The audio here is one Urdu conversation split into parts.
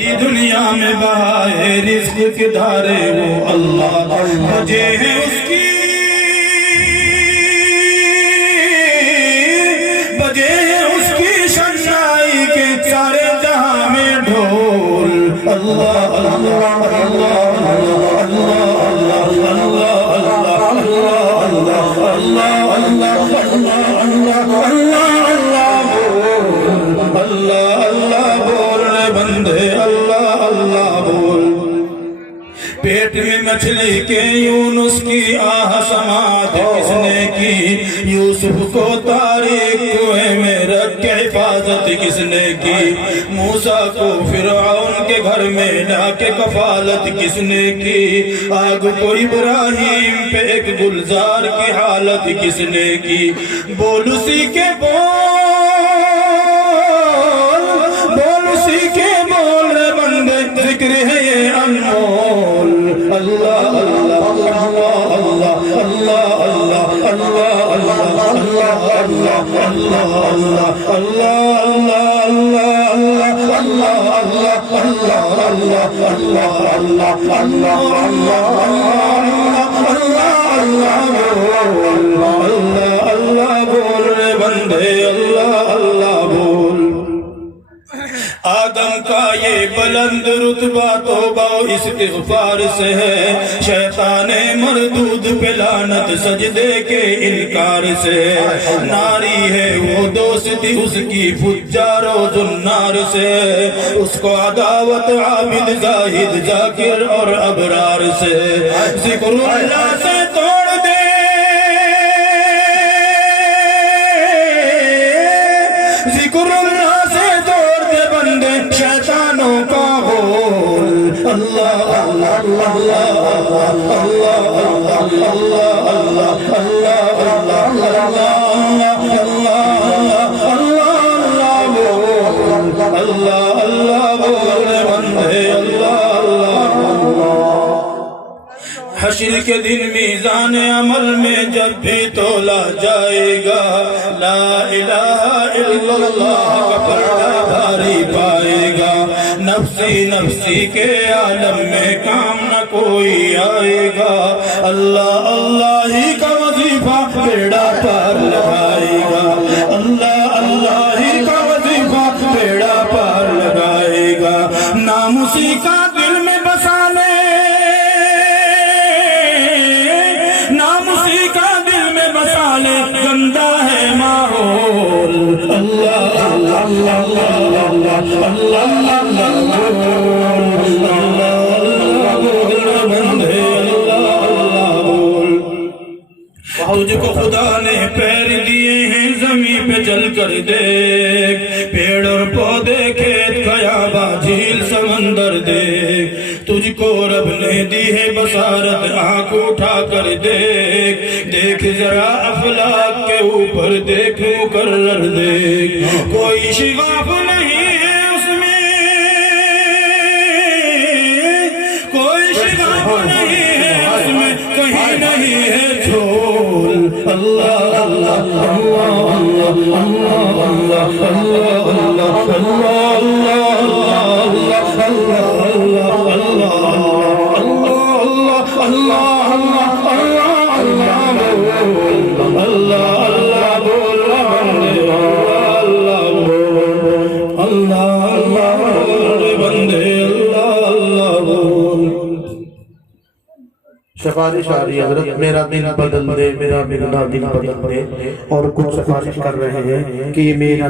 بھری دنیا میں بہائے رزق کی دھارے وہ اللہ مجھے ہے اس کی بجے ہے اس کی شنائی کے چارے جہاں میں ڈھول اللہ اللہ اللہ پیٹ میں مچھلی کے یونس کی آہ سماعت کس نے کی یوسف کو تاریک کوئے میں رکھ کے حفاظت کس نے کی موسیٰ کو فرعون کے گھر میں لا کے کفالت کس نے کی آگ کو ابراہیم پہ ایک گلزار کی حالت کس نے کی بول اسی کے بول اسی کے بول بندے ذکر ہے یہ انمول اللہ اللہ اللہ اللہ اللہ اللہ اللہ آدم کا یہ بلند رتبہ توبہ استغفار سے ہے شیطان مردود پہ لعنت سجدے کے انکار سے ناری ہے وہ دوستی اس کی فجار و زنار سے اس کو عداوت عابد زاہد ذاکر اور ابرار سے ذکر اللہ سے توڑ دے ذکر اللہ سے توڑ دے بندے شیطانوں کا بول اللہ اللہ اللہ حشر کے دن میزان عمل میں جب بھی تولا جائے گا لا الہ الا اللہ کا پردہ بھاری پائے گا نفسی نفسی کے عالم میں کام نہ کوئی آئے گا اللہ اللہ ہی کا وظیفہ بیڑا پار لگائے گا اللہ اللہ ہی کا وظیفہ بیڑا پار لگائے گا نام اسی کا دل میں بسا لے نام اسی کا دل میں بسا لے گندا ہے ماحول اللہ اللہ اللہ تجھ کو خدا نے پیر دیے ہیں زمین پہ چل کر دیکھ پیڑ اور پودے کھیت خیابہ جھیل سمندر دیکھ تجھ کو رب نے دی ہے بصارت آنکھ اٹھا کر دیکھ دیکھ ذرا افلاک کے اوپر دیکھ مقرر دیکھ کوئی شگاف نہیں ہے اس میں کوئی شگاف نہیں ہے اس میں کہیں نہیں ہے جھول اللہ اللہ سفارش آ رہی ہے حضرت میرا دل بدل دے میرا دل بدل دے اور کچھ سفارش کر رہے ہیں کہ یہ میرا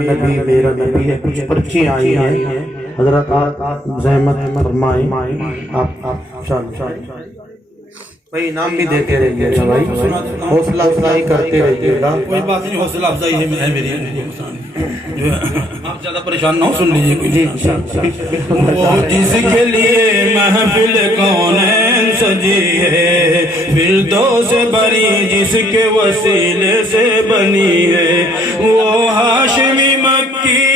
نبی ہے کچھ پرچی آئی ہیں حضرت آپ زحمت فرمائیں آپ شان بھائی انعام بھی دیتے رہیے گا بھائی حوصلہ افزائی کرتے رہیے گا کوئی بات نہیں حوصلہ افزائی ہے میری آپ زیادہ پریشان نہ ہو سن لیجیے جی وہ جس کے لیے محفل کونین سجی ہے فردوس بری جس کے وسیلے سے بنی ہے وہ ہاشمی مکی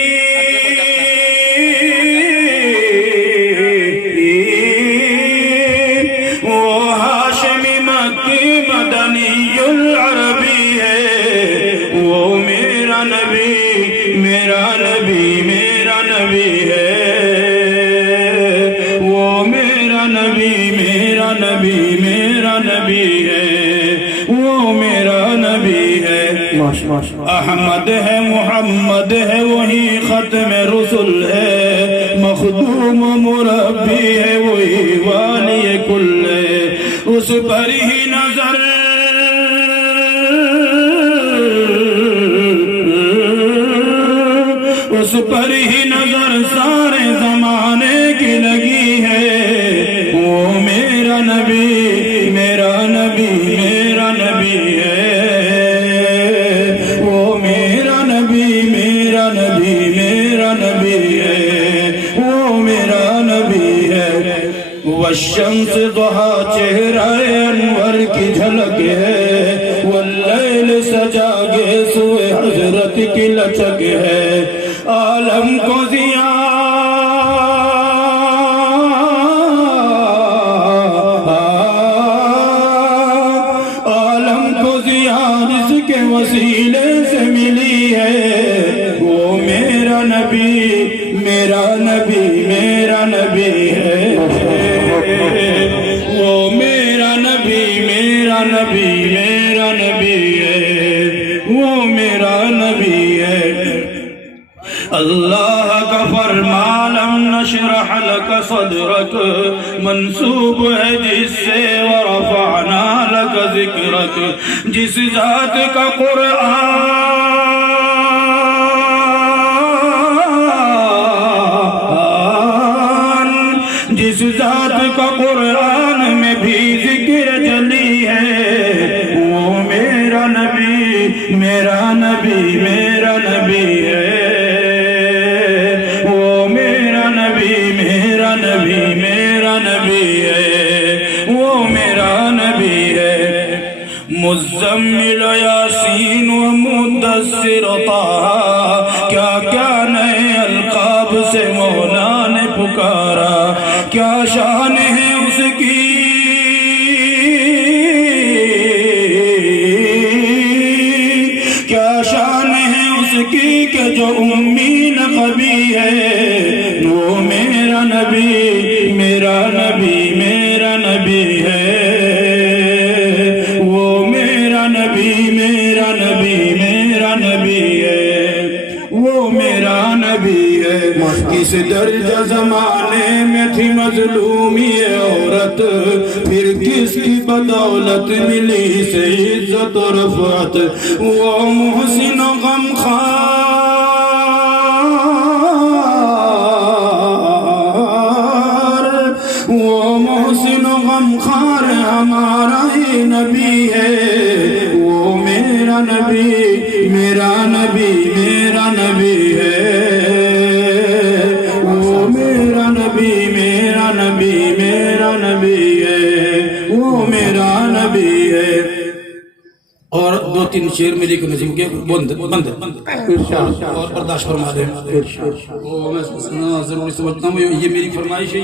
احمد ہے محمد ہے وہی ختم رسل ہے مخدوم مربی ہے وہی والی کل ہے اس پر ہی نظر اس پر ہی نظر سارے زمانے کی لگی ہے وہ میرا نبی میرا نبی میرا نبی ہے وہ میرا نبی میرا نبی میرا نبی ہے وہ میرا نبی ہے والشمس ضحا چہرہ انور کی جھلک ہے واللیل سجا گے سوئے حضرت کی لچک ہے عالم کو ضیاء جس کے وسیلے سے ملی ہے وہ میرا نبی میرا نبی میرا نبی ہے وہ میرا نبی میرا نبی میرا نبی ہے وہ میرا نبی ہے اللہ کا فرمان لم نشرح لك صدرك منسوب ہے جس سے ورفعنا لك ذکرک جس ذات کا قرآن جس ذات کا قرآن میں بھی ذکر جلی ہے وہ میرا نبی میرا نبی میرا نبی ہے مزمل یاسین و مدثر طه کیا کیا نئے القاب سے مولا نے پکارا کیا شان ہے اس کی کیا شان ہے اس کی کہ جو امی نبی ہے وہ میرا نبی میرا نبی میرا نبی ہے کس درجہ زمانے میں تھی مظلوم یہ عورت پھر کس کی بدولت ملی سے عزت و رفعت وہ محسن و غمخوار وہ محسن و غمخوار ہمارا ہی نبی ہے وہ میرا نبی میرا نبی میرا نبی ہے اور دو تین شعر میری کو نظم کے بند اور برداشت فرما دیں وہ میں ضروری سمجھتا ہوں یہ میری فرمائش ہے